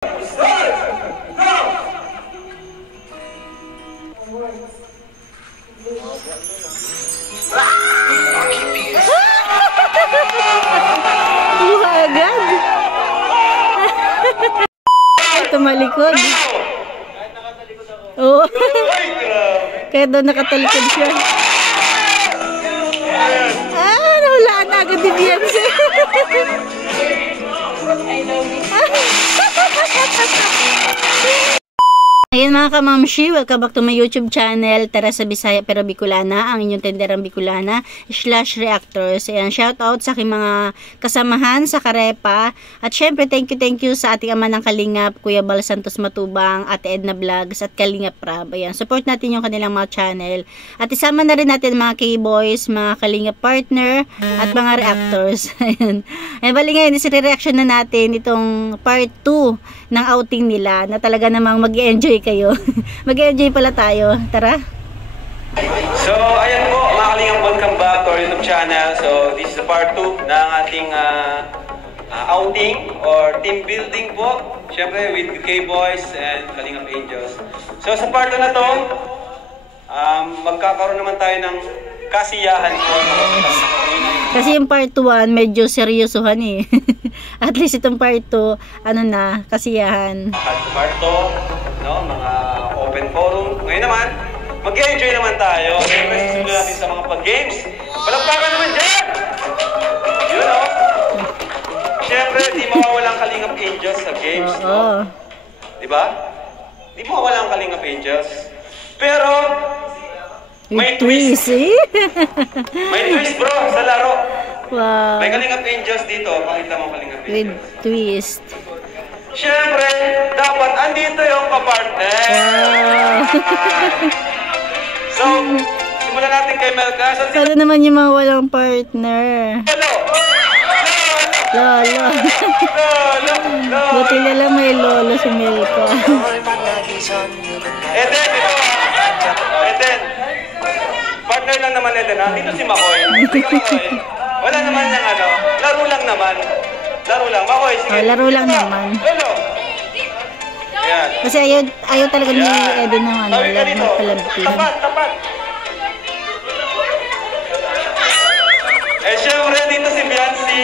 Buha agad. Tumalikod. Oo. Kaya doon nakatalikod siya. Nahulaan na agad ni Beyonce. Ayan mga kamamshi, welcome back to my YouTube channel, Teresa Bisaya pero Bicolana, ang inyong tenderang Bicolana / reactors. Ayan, shout out sa aking mga kasamahan sa Karepa. At syempre, thank you sa ating ama ng Kalingap, Kuya Bal Santos Matubang, Ate Edna Vlogs at Kalingap Rab. Ayan, support natin yung kanilang mga channel. At isama na rin natin mga K-boys, mga Kalingap partner, at mga reactors. Ayan. Ayan, bali ngayon, isi-reaction na natin itong part 2 ng outing nila na talaga namang mag-enjoy kayo. Mag-enjoy pala tayo. Tara. So, ayan po, mga Kalingap, welcome back to our YouTube channel. So, this is the part 2 ng ating outing or team building po. Siyempre, with K-Boys and Kalingap Angels. So, sa part 2 na to, magkakaroon naman tayo ng kasiyahan po. Kasi yung part 1, medyo seryosohan eh. At least itong part 2, ano na, kasiyahan. Part 2, no, mga open forum. Ngayon naman, mag-enjoy naman tayo. Siyempre, susunod natin sa mga pag-games. Palagpakan naman dyan! Yun o. Siyempre, di mawawalang Kalingap Angels sa games, no? Diba? Di mawawalang Kalingap Angels. Pero, may twist. May twist bro sa laro. Wow. May Kalingap Angels dito. Pakita mo Kalingap Angels. With twist. Siyempre, dapat andito yung kapartner. Wow. So, simulan natin kay Melka. Sana naman yung mga walang partner. Lolo! Lolo. Buti na lang may lolo si Melka. Eden, ito. Eden. Partner lang naman Eden ha. Dito si Makoy. Wala naman yung ano. Laro lang naman. Laro lang. Makoy, sige. Laro lang naman. Lolo. Ayan. Kasi ayaw talaga ni Eden ng ano. Palabtin. Tapat. Eh, syempre dito si Beyonce.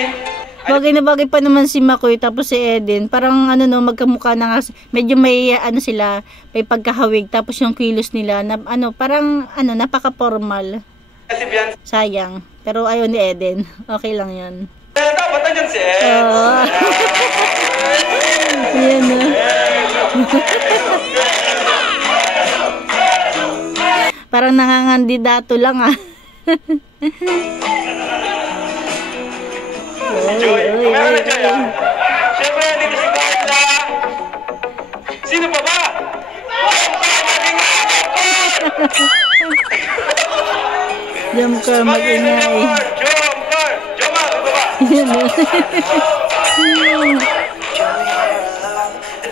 Bagay na bagay pa naman si Makoy tapos si Eden. Parang ano no, magkamukha na nga. Medyo may ano sila, may pagkahawig. Tapos yung kilos nila, na, ano, parang ano, napaka-formal. Si Beyonce. Sayang. Pero ayaw ni Eden. Okay lang yun. Dapat nandiyan si Ed. Oo. Yan no. Parang nangangandidato lang ah. Joy. Meron na Joy ah. Siyempre, dito si Carla. Sino pa ba? Jump car, mag-ingay. Jomar, ito ba?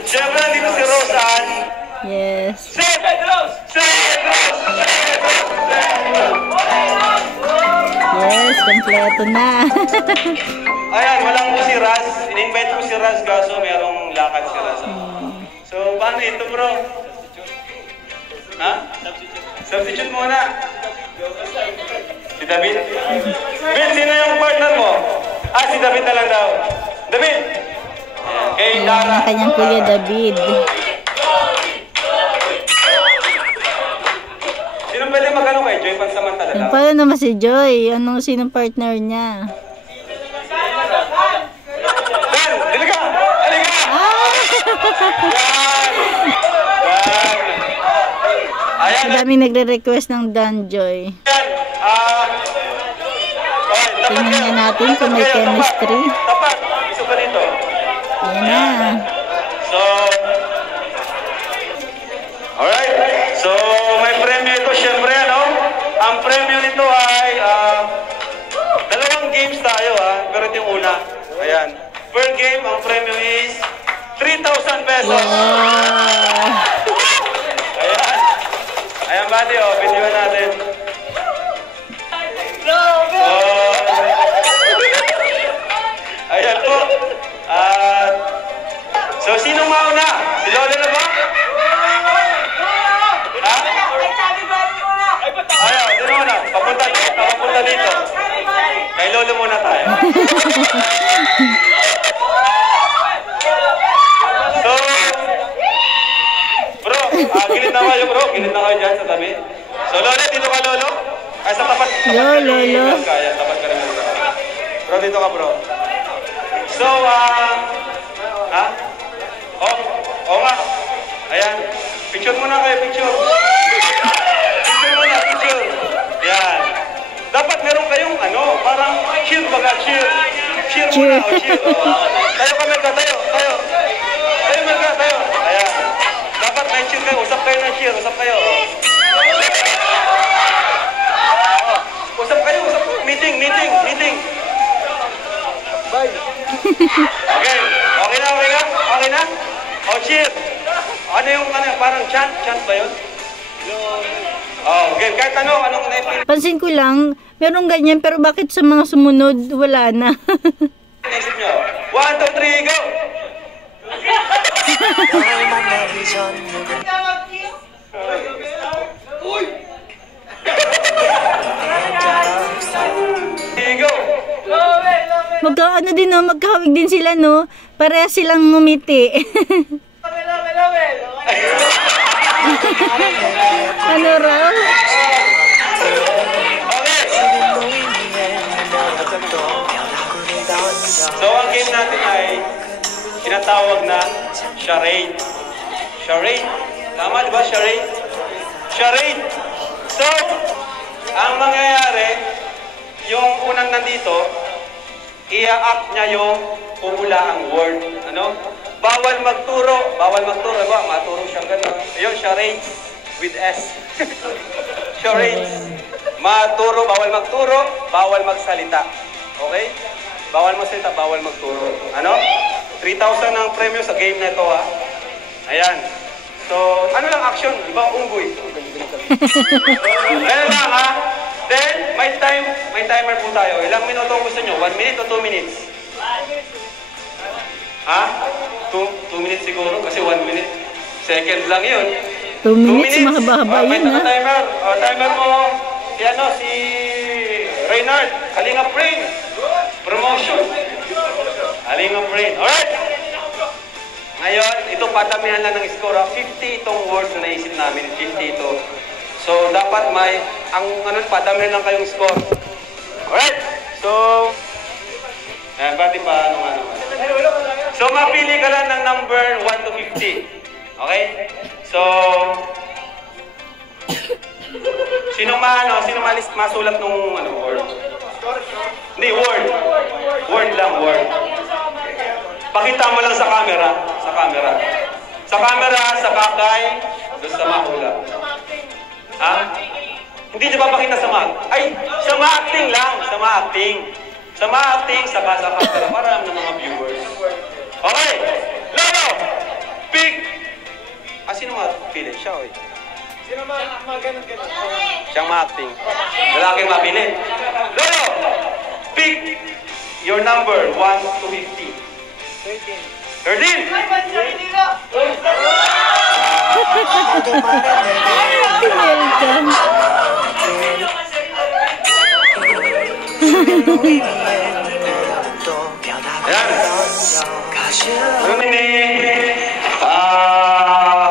Siyempre, dito si Rosan. Yes. Yes, kompleto na. Ayan, walang po si Raz. In-invite po si Raz kaso merong lakad si Raz. So, paano ito bro? Ha? Substitute muna. Si David? David, sino yung partner mo? Si David na lang daw. David! Kay Dara. Ang kanyang kuya David. Sino pwede magano kay Joy pansamantala lang? Paano naman si Joy? Sinong partner niya? Dan! Dili ka! Halika! Ayan! Ang daming nagre-request ng Dan Joy. Tingnan nga natin kung may chemistry. Tapat! Iso ka dito. Ayan na. So, alright. So, may premyo ito syempre, ano? Ang premyo nito ay dalawang games tayo, pero ito yung una. Ayan. Per game, ang premyo is 3,000 pesos. Wow. Ayan. Ayan, buddy, video natin. Ayan po. So, sinong mauna? Si Lolo na ba? Ha? Ayaw, dito muna. Papunta dito. Kay Lolo muna tayo. So, bro, gilid na kayo bro. Gilid na kayo dyan sa tabi. So, Lolo, dito ka Lolo. Ay, sa tapat Lolo. Kaya, tapat ka rin. Bro, dito ka bro. So, ha? Oo nga. Ayan. Picture muna kayo, picture. Picture. Yan. Dapat meron kayong parang cheer baga, cheer. Cheer muna, cheer. Tayo ka, Merka, tayo. Tayo, Merka, tayo. Ayan. Dapat may cheer kayo. Usap kayo ng cheer. Usap kayo. Usap kayo. Meeting. Bye. Okay na? Oh, cheer. Ano yung parang chant ba yun? Oh, okay. Kahit anong naipin. Pansin ko lang, meron ganyan, pero bakit sa mga sumunod, wala na? Naisip nyo. 1, 2, 3, go! Go! Magkaano din no, magkahawig din sila no, pareha silang ngumiti. Ano raw? So, ang game natin ay tinatawag na charade. Charade. Tama, di ba? Charade. Charade. So, ang mangyayari, yung unang nandito, i-act niya yung pumulaang word. Ano? Bawal magturo. Diba? Maturo siyang gano'n. Ayun, charade with S. Charade. Maturo, bawal magturo, bawal magsalita. Okay? Bawal magsalita, bawal magturo. Ano? 3,000 ang premyo sa game na ito, ha? Ayan. So, ano lang action? Diba? Unggoy. Ganun lang, ha? Then, may timer po tayo. Ilang minuto gusto nyo? 1 minute o 2 minutes? Ha? 2 minutes siguro? Kasi 1 minute. Second lang yun. 2 minutes, mahaba-haba yun, ha? Timer. Timer mo. Si Reynard. Kalinga Brain. Promotion. Kalinga Brain. Alright! Ngayon, ito padamihan lang ng score. 50 itong words na naisip namin. 50 ito. So, dapat padamihan lang kayong score. Alright! So, pati pa, So, mapili ka lang ng number 1 to 50. Okay? So, sino masulat nung word? Hindi, word. Word lang, word. Pakita mo lang sa camera. Sa camera, sa kakay, doon sa mahula. Ha? Hindi niyo papakita sa sa ma-acting lang. Sa ma-acting, saka sa camera, para alam ng mga viewers. Okay! Lolo! Pick! Sino mapili? Siya, oy. Sino ma-ganun? Siyang ma-acting. Lalaking mapili. Lolo! Pick your number 1 to 50. 13! 13! Welcome. Ayan. Ano ni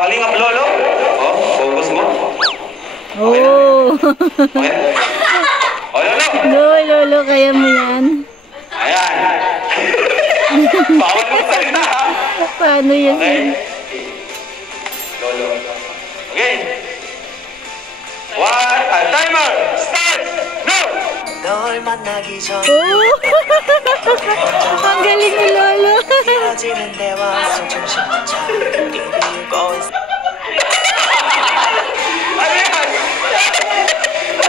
Kalingap Lolo? Oh, focus mo. Oh. Okay. Oh, Lolo, kaya mo yan. Ayan. Bawal mo salita, ha? Paano yan? Okay. Lolo. Okay. Timer, start, now! Oh! Ang galing ni Lolo. Ang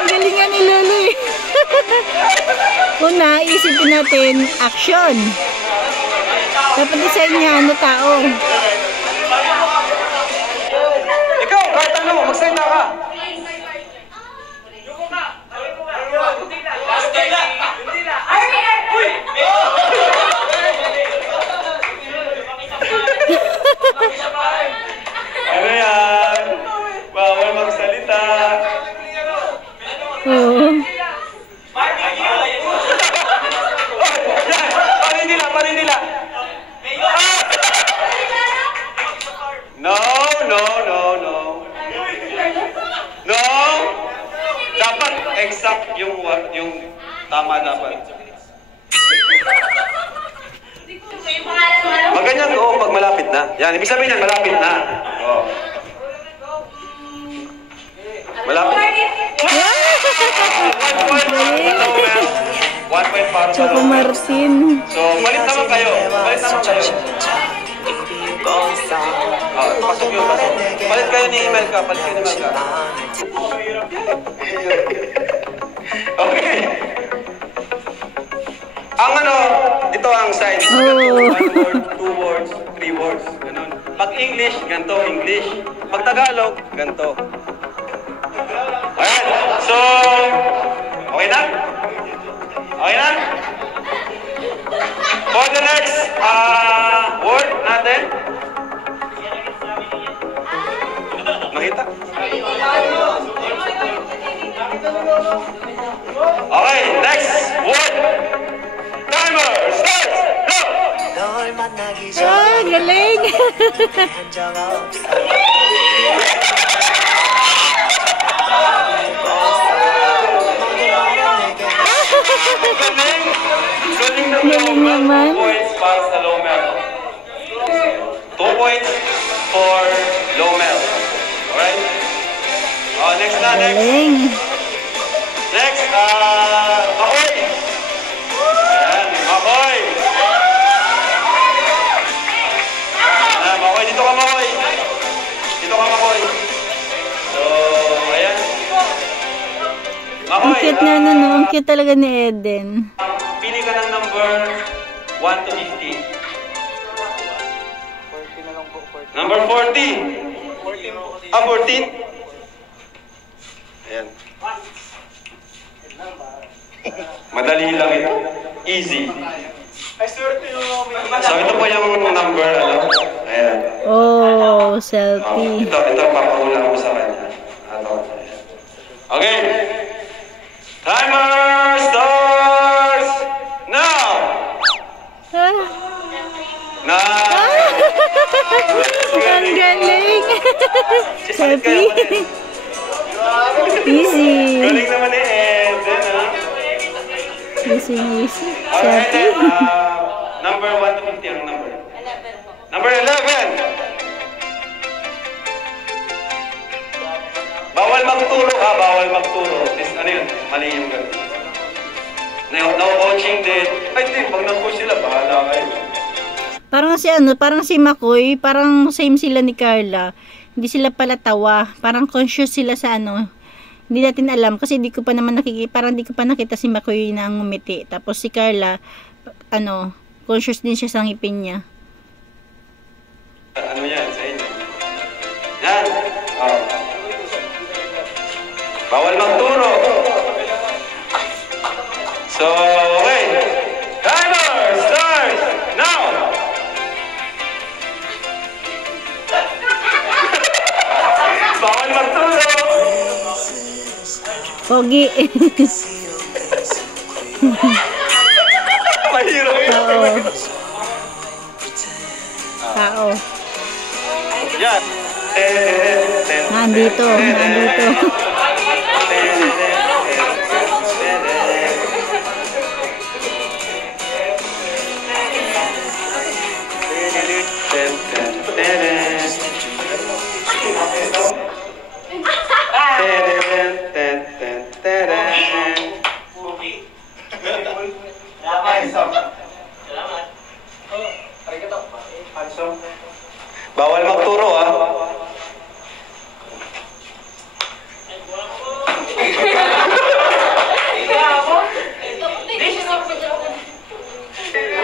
galing nga ni Lolo eh. Kung naisipin natin, action. Dapat design niya, tao. Ikaw, kahit magsalita ka. Tama dapat. Maganyan ko pag malapit na. Yan, ibig sabihin yan, malapit na. Oh. Malapit. 1 point para sa Choco Martin. So, palit naman kayo. Palit naman kayo. Pasok yun, pasok. Palit kayo ni Melka. Palit kayo ni Melka. Okay. Ang ano, ito ang sign. 1 word, 2 words, 3 words. Ganun. Pag English, ganito, English. Pag Tagalog, ganito. Ayan. So, okay na? Okay na? For the next word natin. Makita? Okay, next word. Timer starts. Go! Ah, galing! Galing na Galing naman. 2 points para sa Lomel. 2 points for Lomel. Alright? Oh, next na, next. Galing! Next, Makoy. Ayan, Makoy. Makoy, dito ka, Makoy. Dito ka, Makoy. So, ayan. Makoy. Ang cute na ano, no? Ang cute talaga ni Eden. Pili ka ng number 1 to 15. Number 40. 14? Ayan. Madali lang ito. Easy. So, ito po yung number, ano? Ayan. Oh, selfie. Ito papahula ko sa kanya. Okay. Timer starts now! Ah, Na! ang galing! Selfie! Galing Easy! naman ni Eden, ha? Easy, easy. Alright, Selfie! number 1 to 50 ang number. Number 11! Bawal magturo, ha? Bawal magturo. Ano yun? Mali yung gano'n. No coaching din. Ay, di. Pag nag-coach sila, bahala kayo. Parang si Makoy, parang same sila ni Carla. Hindi sila pala tawa. Parang conscious sila sa ano. Hindi natin alam kasi di ko pa nakita si Makoy na ngumiti. Tapos si Carla, conscious din siya sa ngipin niya. Ano yan sa inyo? Yan. Oh. Bawal magturo. So, okay. Timer starts now! Bawal magturo. Pogi. Mahirap yun. Tao. Yan. Nandito. Bawal magturo, ah.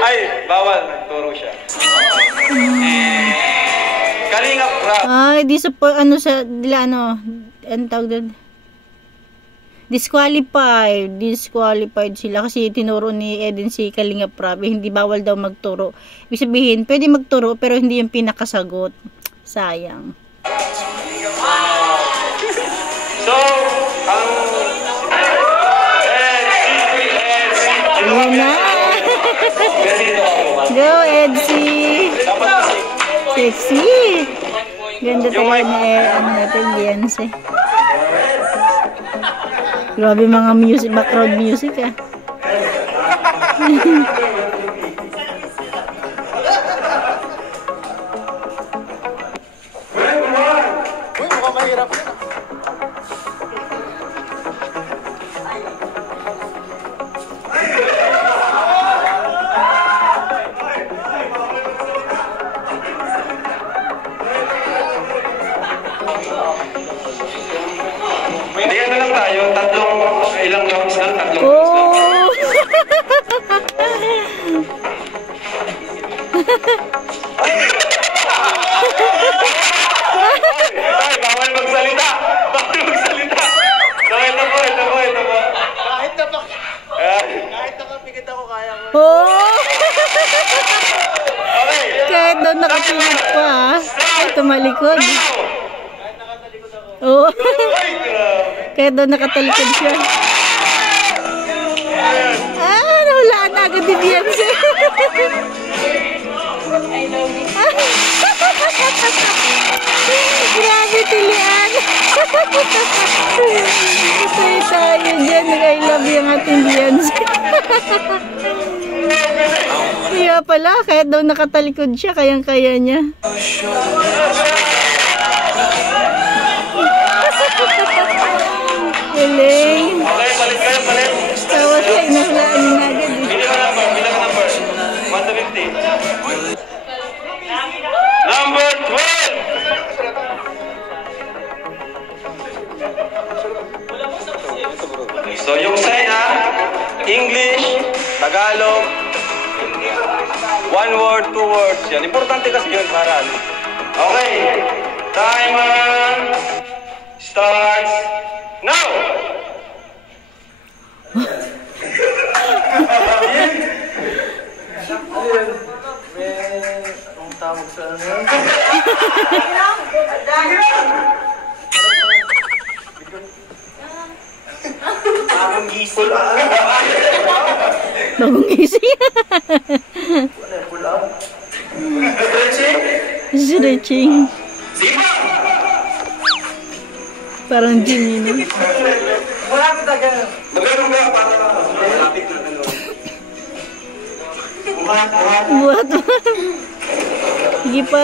Ay, bawal. Nagturo siya. Kalingap rap. Ay, ano tawag doon? Disqualified sila kasi tinuro ni Eden si Kalinga Prab, hindi bawal daw magturo. Ibig sabihin, pwede magturo pero hindi yung pinakasagot. Sayang. So, ang Ayan na! Go, Edsy! dapat kasi Sexy! Ganda talaga natin, Beyonce. Grabe mga background music ah. Uy, mukhang mahirap yun. Hindi, ano lang tayo, ilang rounds lang, tatlong rounds lang. Oh! Ay, bawal magsalita! Bawal magsalita! So, ito po. Kahit nakapikit ako, kaya ko. Oh! Okay! Kahit daw nakapilit pa. Ay, tumalikod. Kahit nakatalikod ako. Oh! Ay, grabe! Kahit daw nakatalikod siya. Nahulaan na agad ni Beyonce. Grabe, tilian. Masaya tayo dyan. I love yung ating Beyonce. Kaya pala, kahit daw nakatalikod siya, kayang-kaya niya. Galing. Okay, balik kayo, balik. Tawa siya, inahulaan niya agad. Bilang number. 1 to 50. Number 12! So, yung sign English, Tagalog, 1 word, 2 words. Yan. Importante kasi yun para. Okay. Timer starts now! Ang tawag sa ano? Bagong gising. Bagong gising. Pull up. Stretching. Parang gym yun. Wala ko tagal. Magano ba para malapit na ano? Buhat.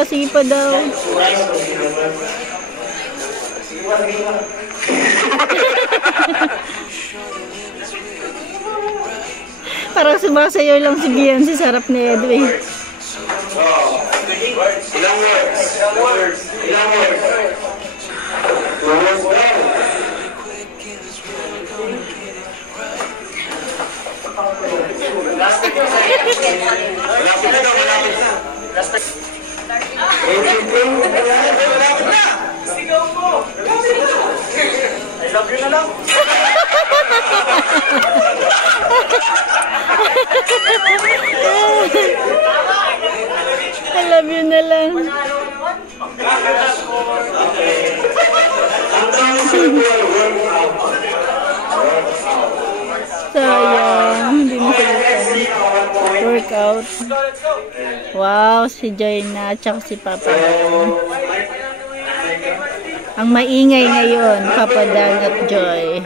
Sige pa daw. Parang sumasayaw lang si Beyonce sa harap ni Edwin. Ilang words? Ilang words? 2 words daw. Malapit na daw, malapit na. Malapit na. Sigaw mo! I love you na lang. I love you na lang. Sayang, hindi na sila workout. Wow, si Joy na at saka si Papa Dan. Ang maingay ngayon, Papa Dan at Joy.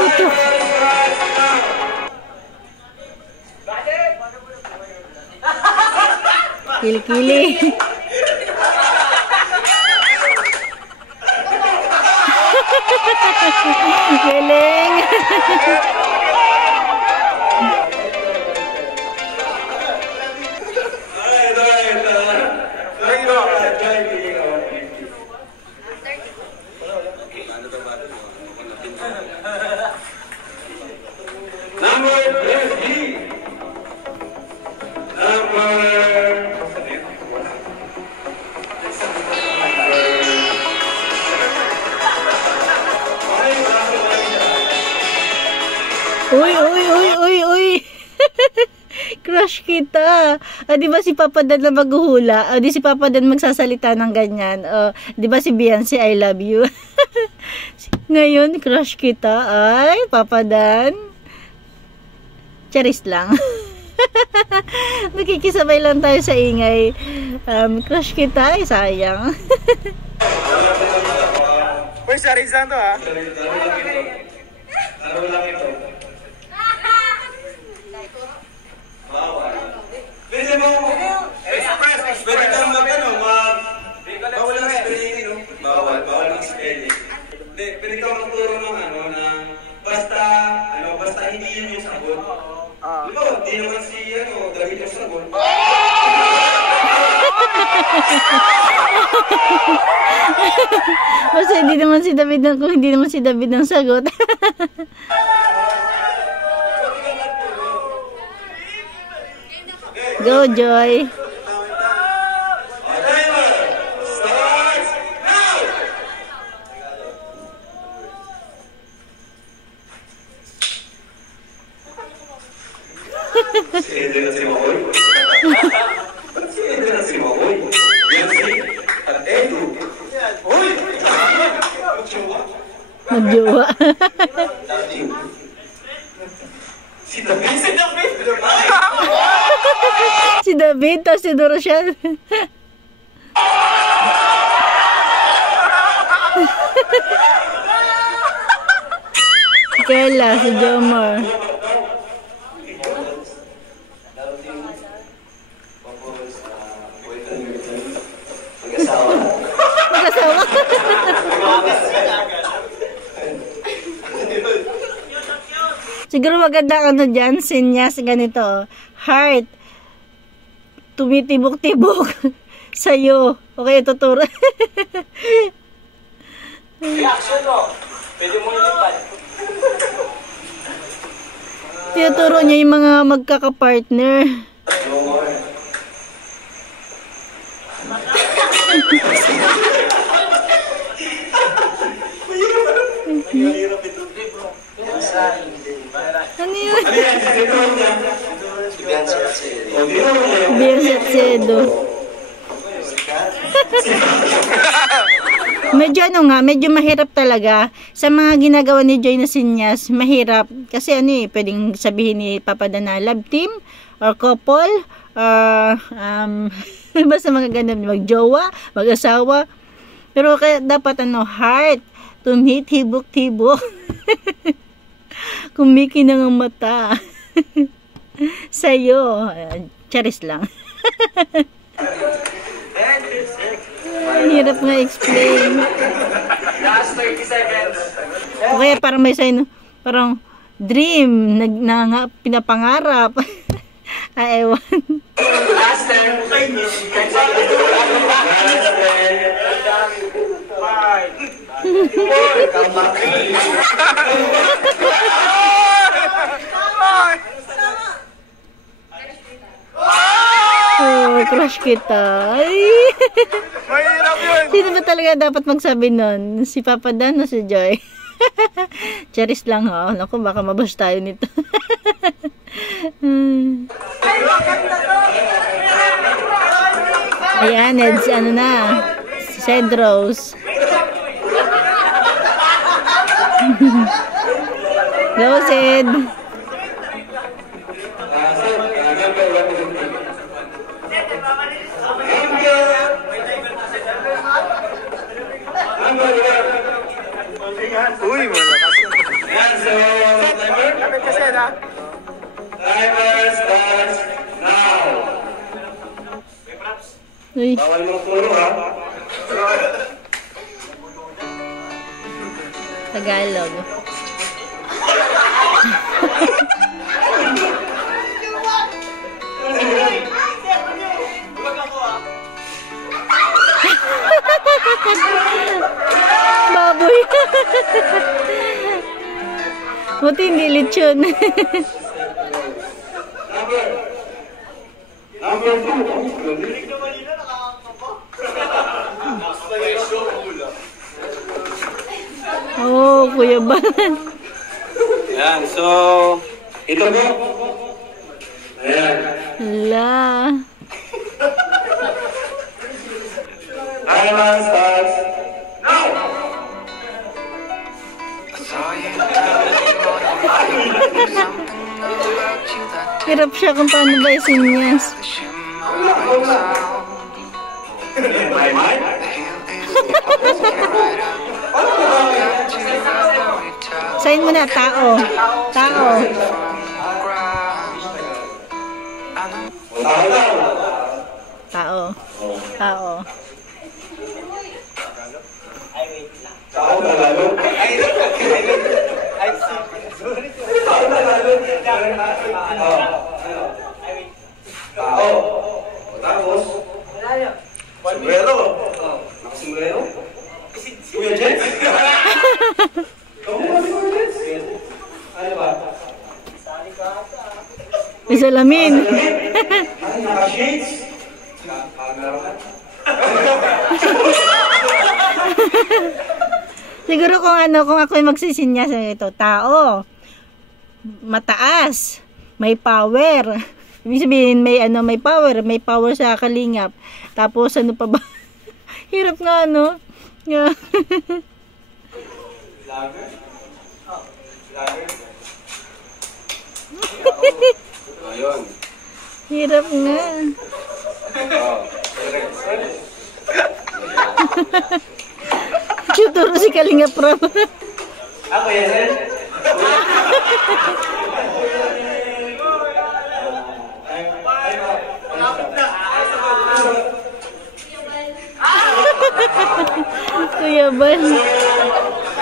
Tutok. Kili-kili. Galing. Number 30. Uy. Crush kita. Di ba si Papa Dan na maghuhula? Di si Papa Dan magsasalita ng ganyan. Di ba si Beyonce, I love you? Ngayon, crush kita. Ay, Papa Dan. Charis lang. Nakikisabay lang tayo sa ingay. Crush kita, ay sayang. Uy, Charis lang to ha. Laro lang ito. Pwede mo, pwede kang bawal ang spelling, no? Bawal ang spelling. Hindi, pwede kang magturo ng basta hindi yun yung sagot. Di ba, di naman si, David yung sagot. Kasi hindi naman si David kung hindi naman si David ang sagot. Go, Joy. Si Eden at si Makoy? Ba't si Eden at si Makoy? Yan si at Edu. Uy! Magjowa. Si David? Si David! Si David, tapos si Doroshan. Si Carla, si Jomar. Mag-asawa. Mag-asawa. Siguro maganda ano dyan, sinyas ganito. Heart. Tumitibok-tibok. Sa'yo. Okay, tuturo. Reaction o. Pwede mo ilipat. Tinuturo niya yung mga magkakapartner. Mahirap ito. Ano yun? Si Bianca at si Edu. Bianca at Sedo. Medyo medyo mahirap talaga. Sa mga ginagawa ni Joy na sinyas, mahirap. Kasi pwedeng sabihin ni Papa Dan na love team, or couple, basta mga ganun, magjowa, mag-asawa. Pero kaya dapat heart, tumhitibok-tibok. Kumikinang ang mata. Sa'yo. Charis lang. Hirap nga explain. Last 30 seconds. O kaya parang may sign, parang dream, pinapangarap. Ewan. Last 10. 10 seconds. 5, 4, 3. Oh, crush kita. Ay. Mahirap yun. Sino ba talaga dapat magsabi nun? Si Papa Dan o si Joy? Charis lang ho. Naku, baka mabash tayo nito. Ayan, Eds, si Cedros. Go, Sid. Uy, malakas. Yan, so, timer? Lapit kasi na. Timer starts now. Uy. Bawal mong puro, ha? Tagalog. Baboy. Buti hindi lechon. Number 2. Oh, Kuya Ban. Yan, so, ito po. Ayan. La. Timer starts now. Saw you, something about you Hirap siya kung paano ba isinyas. Sayin mo na, tao. Tao. Tao. Tao. Tapos, sombrero. Naka-sombrero? Kuya Jets? Kamu ba si Kuya Jets? Ano ba? May salamin. Ay, naka-shades? Siguro kung ano, kung ako'y magsisinyas ito, tao. Mataas. May power. Ibig sabihin, may ano, may power sa kalingap. Tapos ano pa ba? Hirap nga ano. Hirap nga. Tuturo si Kalingap Rob. Ako yan, eh? Kuya Bal.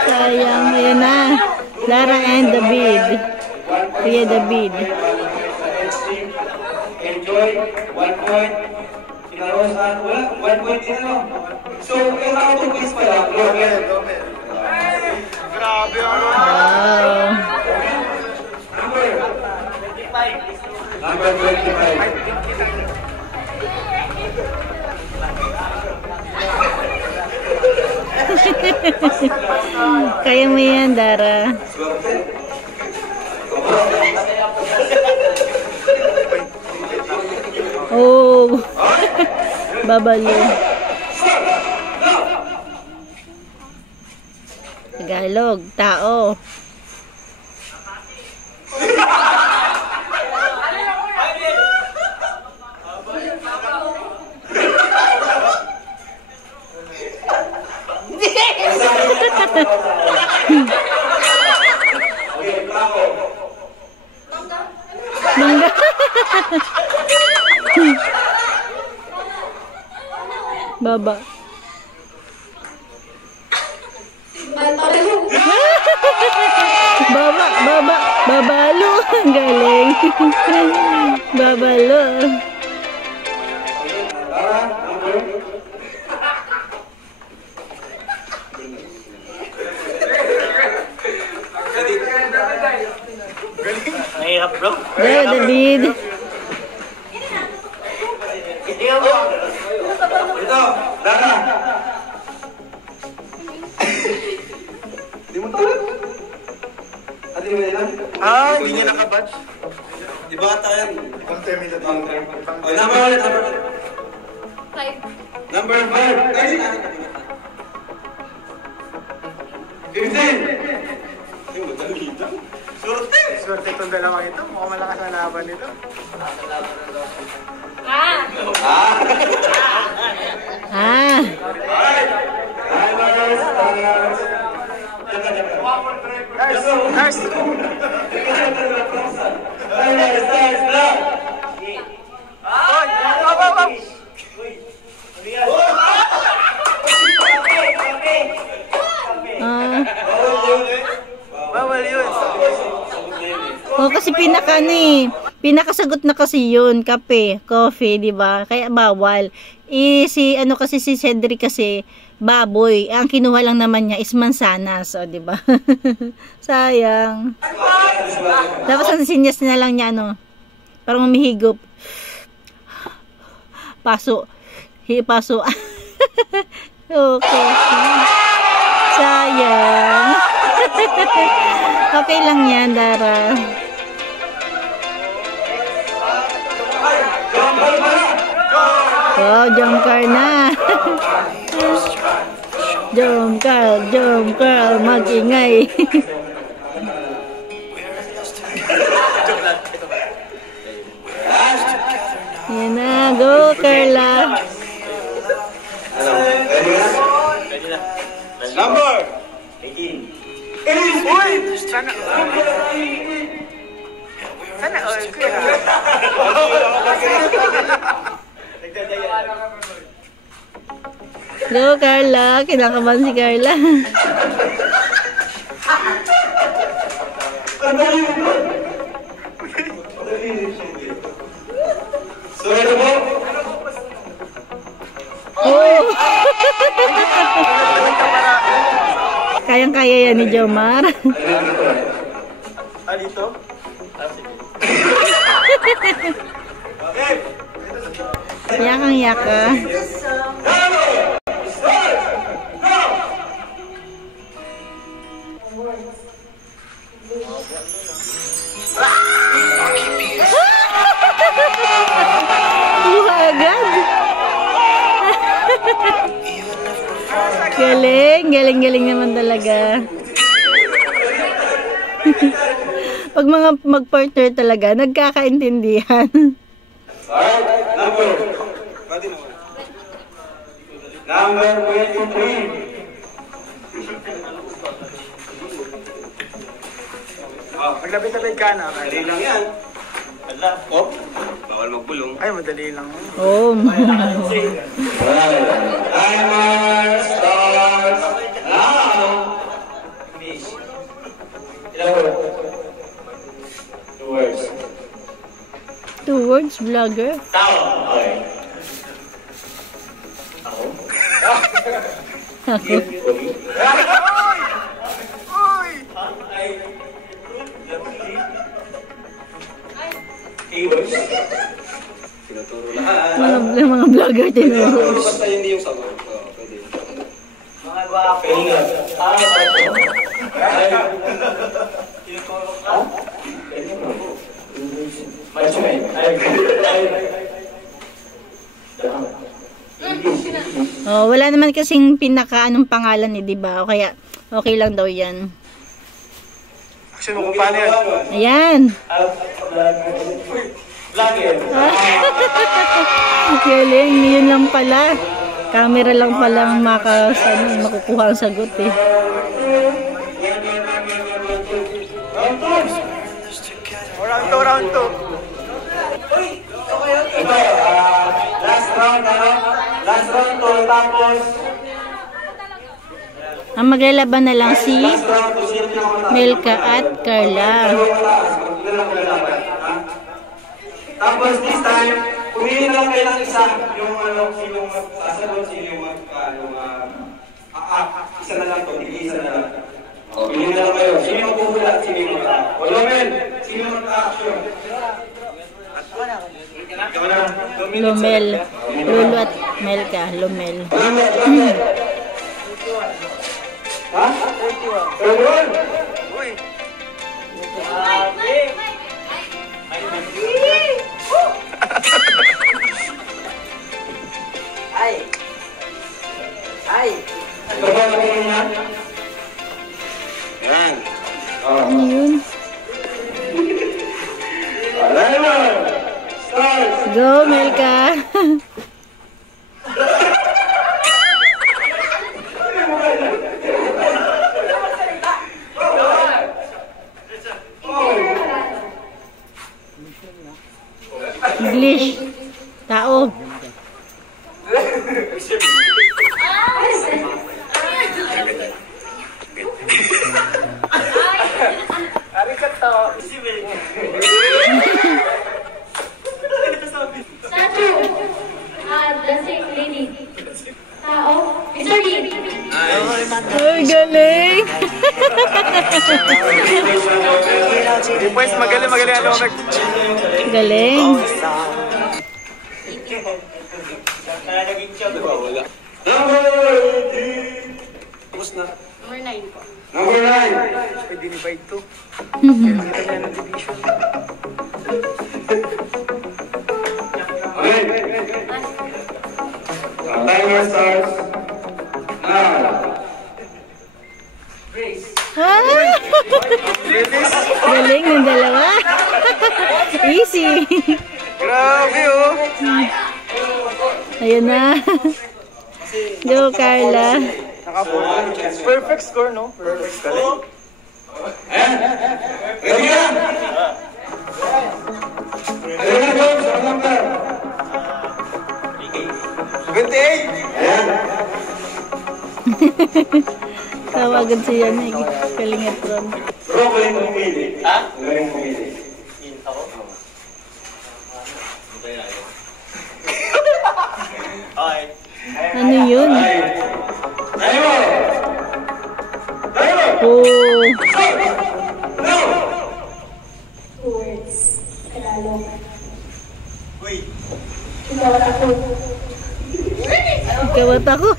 Sayang. Ayan na. Lara and David. Kuya David. Enjoy. 1 point. Kinarosan. Wala. 1 point din ano. So, yung out of quiz pala. Grabe ano. Wow. Number 25. Kaya mo yan, Dara. Oh. Babalo. Tagalog, tao. Mangga. Baba. Babalo. Ang galing. Babalo. Mahirap, bro. There, David. Ito, Dara. Di mo tawag? Ate mo yan? Hindi niya nakabatch. Di ba ata yan? Long term. Oh, number ulit. 5. Number 5. Ay, di natin. 15. Ay, madali ito. Surte. Swerte itong dalawang ito. Mukhang malakas na laban nito. Ah. Nurse! Bawal yun. Oh, kasi pinakasagot na kasi yun, kape, coffee, di ba? Kaya bawal. Si Cedric kasi baboy. Ang kinuha lang naman niya is mansanas, o di ba? Sayang. Tapos ang sinyas na lang niya parang humihigop. Paso. Okay. Sayang. Okay lang yan, Dara. Oh, jump car na. Jump car, mag-ingay. Go, Carla. Ano? Ready na? Number 18. Uy! Sana all ko yan. Go, Carla. Kinakabahan si Carla. So, ito po. Oh! Kayang-kaya yan ni Jomar. Ah, dito? Yakang-yaka. Buha agad. Galing naman talaga. Pag mga mag-partner talaga, nagkakaintindihan. Alright, number. Number 23. Maglapit-lapit ka na. Dali lang yan. Wala. Oh, bawal magbulong. Ay, madali lang. Oh, Timer starts now. Two words. 2 words, vlogger. Okay. Ako. Uy! Keywords. Tinuturo lahat. Mga vlogger tinuro. Basta hindi yung sagot. Pwede. Mga guwapo. Pahinga. Tinuturo ka? Oh, wala naman kasing pinaka anong pangalan eh, 'di ba? O kaya okay lang daw 'yan. Action mo kung paano yan. Ayan. Galing, yun lang pala. Camera lang pala ang makukuha ang sagot eh. Round 2. Ito, last round, last round to, tapos Ang maglalaban na lang si last round to, sino pinakamatalo? Melka at Carla. Tapos this time, pumili na lang kayo ng isa, yung sino sasagot, sino yung isa na lang to, isa na lang. Pumili na lang kayo, sino yung magpuhula, sino yung magpuhula. Olomen, sino yung magpa-action? Lumel. Lulu at Melka. Lumel. Ha? 31? Uy! Ito ba ang niya? Yan. Ano yun? Timer starts! Go, Melka. English. Tao. Arigato! Dancing lady. Tao. Mr. D. Ay, galing. Pues, magaling ang lomek. Galing. Number 18. Tapos na. Number 9 po. Number 9. Pwede divide to. Kita niya ng division. Okay. Timer starts now. Ah! Galing ng dalawa. Easy. Grabe oh! Ayan na. Go, Carla. Perfect score, no? Perfect score. Ready na? Ready na, Jones? Ang number? 28! Tawagan siya na. Kalingat ron. Bro, galing mo pumili. Ha? Galing mo pumili. Okay. Ano yun? Tayo mo! Tayo mo! Oh. No! Words, Tagalog. Uy! Ikaw at ako. Ikaw at ako.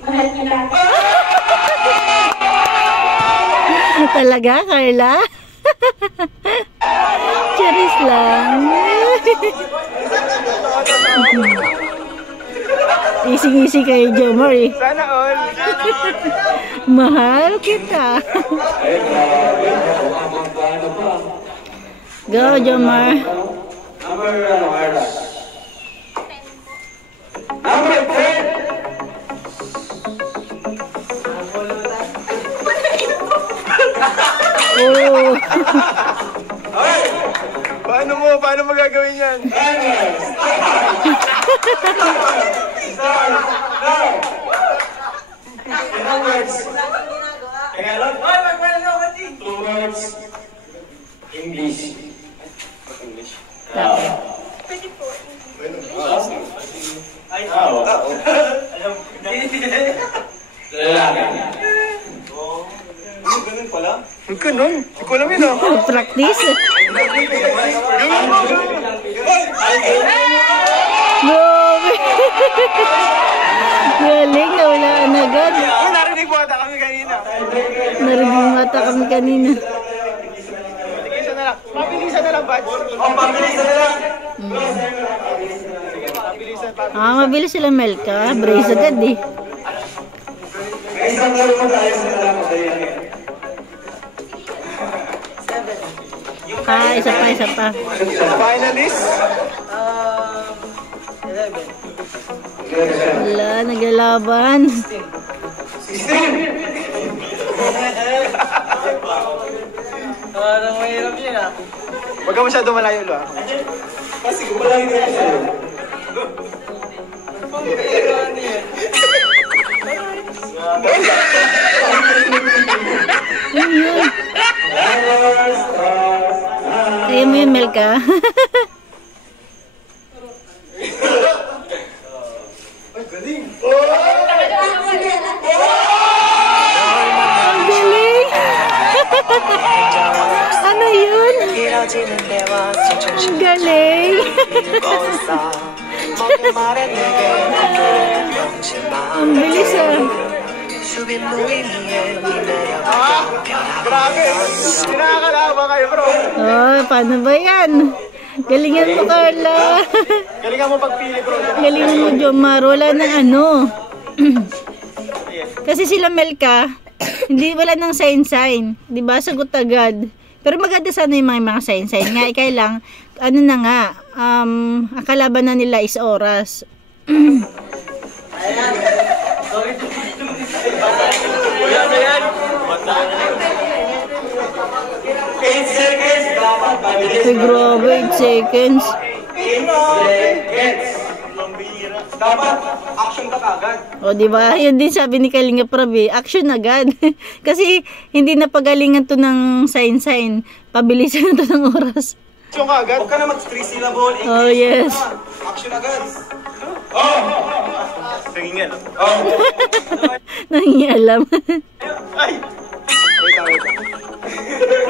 Mahal kita. Talaga, Carla? Charis lang. Ising-isi kayo, Jomar eh. Sana all! Mahal kita. Go, Jomar. Number, Carla? Number 10! Oh. Paano mo gagawin yan? Ilang words? Tagalog? Two words. English. English. Ay, lalaki. Ganun pala? Ang ganun? Hindi ko alam yun, ah. Practice. Ganun mo! Grabe. Galing, nawalaan agad. Uy, narinig mo ata kami kanina. Narinig mata kami kanina. Pabilisan na lang. Pabilisan na lang, Bad. Pabilisan na lang. Pabilisan, Bad. Mabilis sila, Melka. Brace agad eh. May isang laro mo tayo sa talaga tayo. Isa pa. Finalist? Wala, naglalaban. 16! Parang mahirap yun, ah. Huwag ka masyado malayo, Lo, ah. Kasi kumalagi na ako sa'yo. Ano yun? Kaya mo yun, Melka. Ay, galing! Ang galing! Ano yun? Ang galing! Ang bilis ah. Grabe! Kinakalaban kayo, bro. Oh, paano ba yan? Galingan mo, Carla. Galingan mo pagpili, bro. Galingan mo, Jomar. Wala nang ano. Kasi sila Melka, hindi wala nang sign. Diba? Sagot agad. Pero maganda sana yung mga sign. Nga, ikay lang, ano na nga, ang kalaban na nila is oras. Kuya, yan. 8 seconds dapat mabilis. Ay, grabe, 8 seconds. 8 seconds. Dapat action ka agad. O, diba? Yun din sabi ni Kalinga Prab, action agad. Kasi hindi na pagalingan to ng sign. Pabilisan na to ng oras. Action ka agad. Huwag ka na mag-3 syllable. Oh, yes. Action agad. Tingin Nangialam. Ay! Wait lang.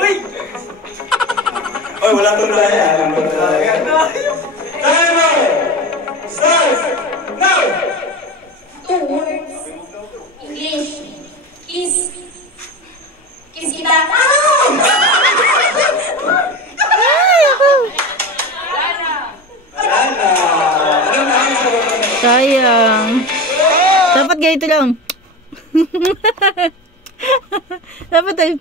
Uy! Oy, wala tong daya. Timer! Start! Now! 2 words. English. Kiss. Kiss kita. Sayang. Dapat ganito lang. Dapat ay...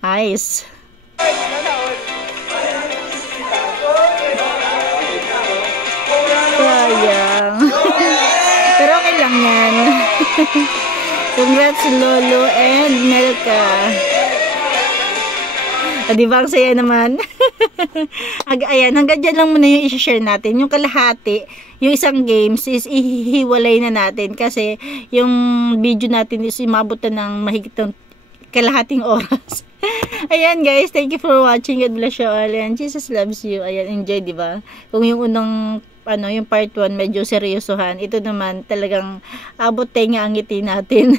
Ice. Sayang. Pero okay lang yan. Congrats Lolo and Melka. Diba ang saya naman? Ayan, hanggang dyan lang muna yung i-share natin. Yung kalahati, yung isang games is ihiwalay na natin kasi yung video natin is imabot na ng mahigit ng kalahating oras. Ayan guys, thank you for watching. God bless you all and Jesus loves you. Ayan, enjoy, diba? Kung yung unang yung part 1 medyo seryosohan, ito naman talagang abot tenga ang ngiti natin.